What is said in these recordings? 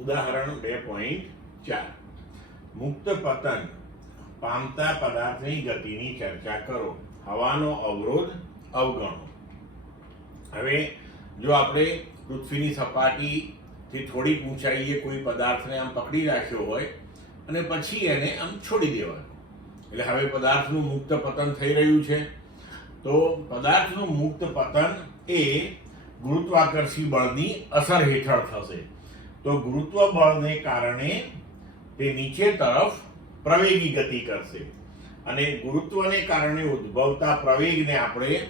ઉદાહરણ 2.4 મુક્ત પતન પામતા પદાર્થની ગતિની ચર્ચા કરો. હવાનો અવરોધ અવગણો. હવે જો આપણે પૃથ્વીની સપાટીથી થોડીક ઊંચાઈએ કોઈ પદાર્થને આમ પકડી રાખ્યો હોય અને પછી એને આમ છોડી દેવાનો, એટલે હવે પદાર્થનું મુક્ત પતન થઈ રહ્યું છે. તો પદાર્થનું મુક્ત પતન એ ગુરુત્વાકર્ષી બળની અસર હેઠળ થશે. તો ગુરુત્વ બળને કારણે તે નીચે તરફ પ્રવેગી ગતિ કરશે અને ગુરુત્વને કારણે ઉદ્ભવતા પ્રવેગને આપણે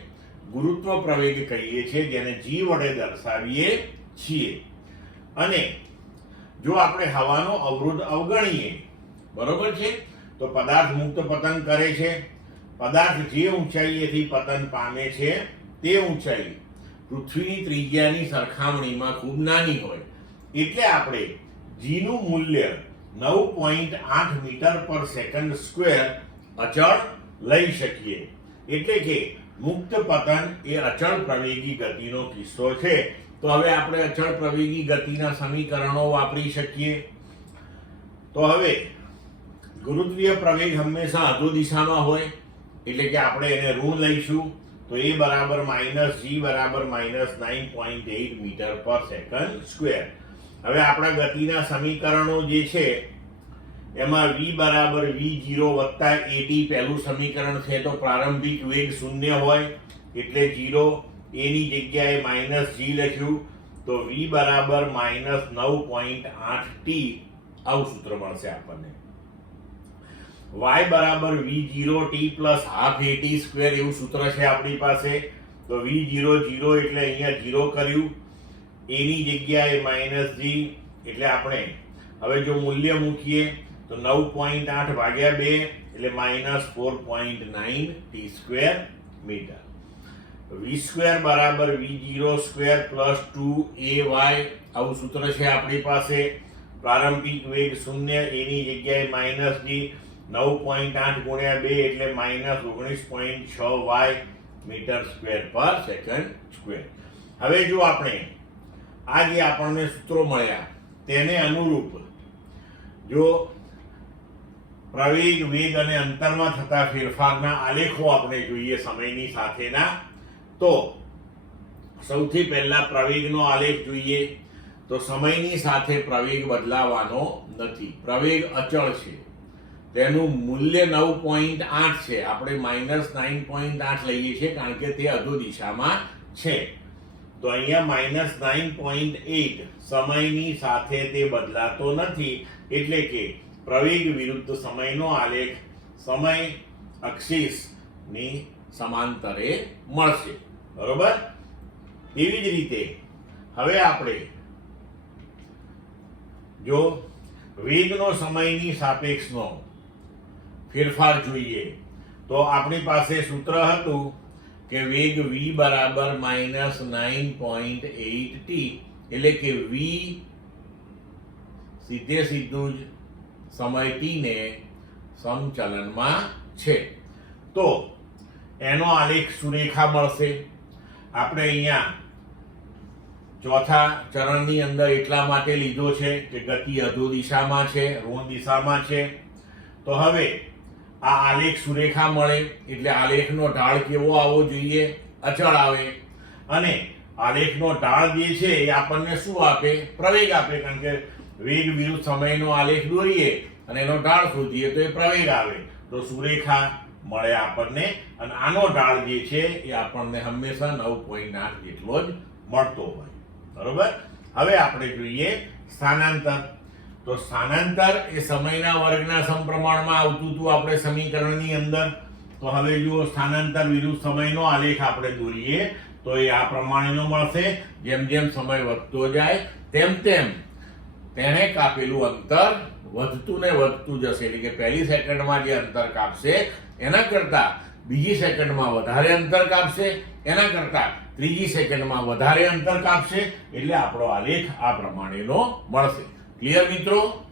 ગુરુત્વ પ્રવેગ કહીએ છીએ, જેને g વડે દર્શાવીએ છીએ. અને જો આપણે હવાનો અવરોધ અવગણીએ, બરોબર છે, તો પદાર્થ મુક્ત પતન કરે છે. પદાર્થ જે ઊંચાઈએથી પતન પામે છે તે ઊંચાઈ પૃથ્વીની ત્રિજ્યાની સરખામણીમાં ખૂબ નાની હોય, એટલે આપણે g નું મૂલ્ય 9.8 મીટર પર સેકન્ડ સ્ક્વેર અચળ લઈ શકીએ. એટલે કે મુક્ત પતન એ અચળ પ્રવેગી ગતિનો કિસ્સો છે. તો હવે આપણે અચળ પ્રવેગી ગતિના સમીકરણો વાપરી શકીએ. તો હવે ગુરુત્વીય પ્રવેગ હંમેશા અધો દિશામાં હોય, એટલે કે આપણે એને ઋણ લઈશું. તો a બરાબર -g બરાબર -9.8 મીટર પર સેકન્ડ સ્ક્વેર. હવે આપણા ગતિના સમીકરણો જે છે એમાં v બરાબર v0 વત્તા at પહેલું સમીકરણ છે. તો પ્રારંભિક વેગ 0 હોય એટલે 0, a ની જગ્યાએ -g લખ્યું, તો v બરાબર -9.8t આવું સૂત્ર મળશે આપણને. y બરાબર v0t plus half at square એવું સૂત્ર છે આપણી પાસે. તો v0 0 એટલે અહીંયા 0 કર્યું, a ની જગ્યાએ -g એટલે આપણે હવે જો મૂલ્ય મૂકીએ તો 9.8 ભાગ્યા 2 એટલે -4.9 t square metre. v square બરાબર v0 સ્ક્વેર પ્લસ 2ay આવું સૂત્ર છે આપણી પાસે. પ્રારંભિક વેગ 0, a ની જગ્યાએ -g, 9.8 ગુણ્યા 2 એટલે -19.6y મીટર સ્ક્વેર પર સેકન્ડ સ્ક્વેર. હવે જો આપણે આ જે આપણને સૂત્રો મળ્યા તેને અનુરૂપ જો પ્રવેગ, વેગ અને અંતરમાં થતા ફેરફારના આલેખો આપણે જોઈએ સમયની સાથેના, તો સૌથી પહેલા પ્રવેગનો આલેખ જોઈએ. તો સમયની સાથે પ્રવેગ બદલાવાનો નથી, પ્રવેગ અચળ છે. તેનું મૂલ્ય 9.8 છે. આપણે -9.8 લઈએ છીએ કારણ કે તે અધો દિશામાં છે. તો અહીંયા -9.8 સમયની સાથે તે બદલાતો નથી, એટલે કે પ્રવેગ વિરુદ્ધ સમયનો આલેખ સમય અક્ષની સમાંતરે મળશે. બરોબર? એવી જ રીતે હવે આપણે જો વેગનો સમયની સાપેક્ષનો ફેરફાર જોઈએ તો આપણી પાસે સૂત્ર હતું કે વેગ v બરાબર -9.8t, એટલે કે v સીધે સીધું જ સમય t ને સમચલનમાં છે. તો એનો આલેખ સુરેખા મળશે. આપણે અહીંયા ચોથા ચરણની અંદર એટલા માટે લીધો છે કે ગતિ અધો દિશામાં છે, ઋણ દિશામાં છે. તો હવે આ આલેખ સુરેખા મળે એટલે આલેખનો ઢાળ કેવો આવવો જોઈએ? અચળ આવે. અને આલેખનો ઢાળ જે છે એ આપણને શું આપે? પ્રવેગ આપે. કારણ કે વેગ વિરુદ્ધ સમયનો આલેખ દોરીએ અને એનો ઢાળ શોધીએ તો એ પ્રવેગ આવે. તો સુરેખા મળે આપણને, અને આનો ઢાળ જે છે એ આપણને હંમેશા 9.8 જેટલો જ મળતો હોય. બરોબર? હવે આપણે જોઈએ સ્થાનાંતર. તો સ્થાનાંતર એ સમયના વર્ગના સમપ્રમાણમાં આવતું હતું આપણે સમીકરણની અંદર. તો હવે જુઓ, સ્થાનાંતર વિરુદ્ધ સમયનો આલેખ આપણે દોરીએ તો એ આ પ્રમાણેનો મળશે. જેમ જેમ સમય વધતો જાય તેમ તેમ તેણે કાપેલું અંતર વધતું ને વધતું જશે. એટલે કે પહેલી સેકન્ડમાં જે અંતર કાપશે એના કરતા બીજી સેકન્ડમાં વધારે અંતર કાપશે, એના કરતા ત્રીજી સેકન્ડમાં વધારે અંતર કાપશે. એટલે આપણો આલેખ આ પ્રમાણેનો મળશે. ક્લિયર મિત્રો?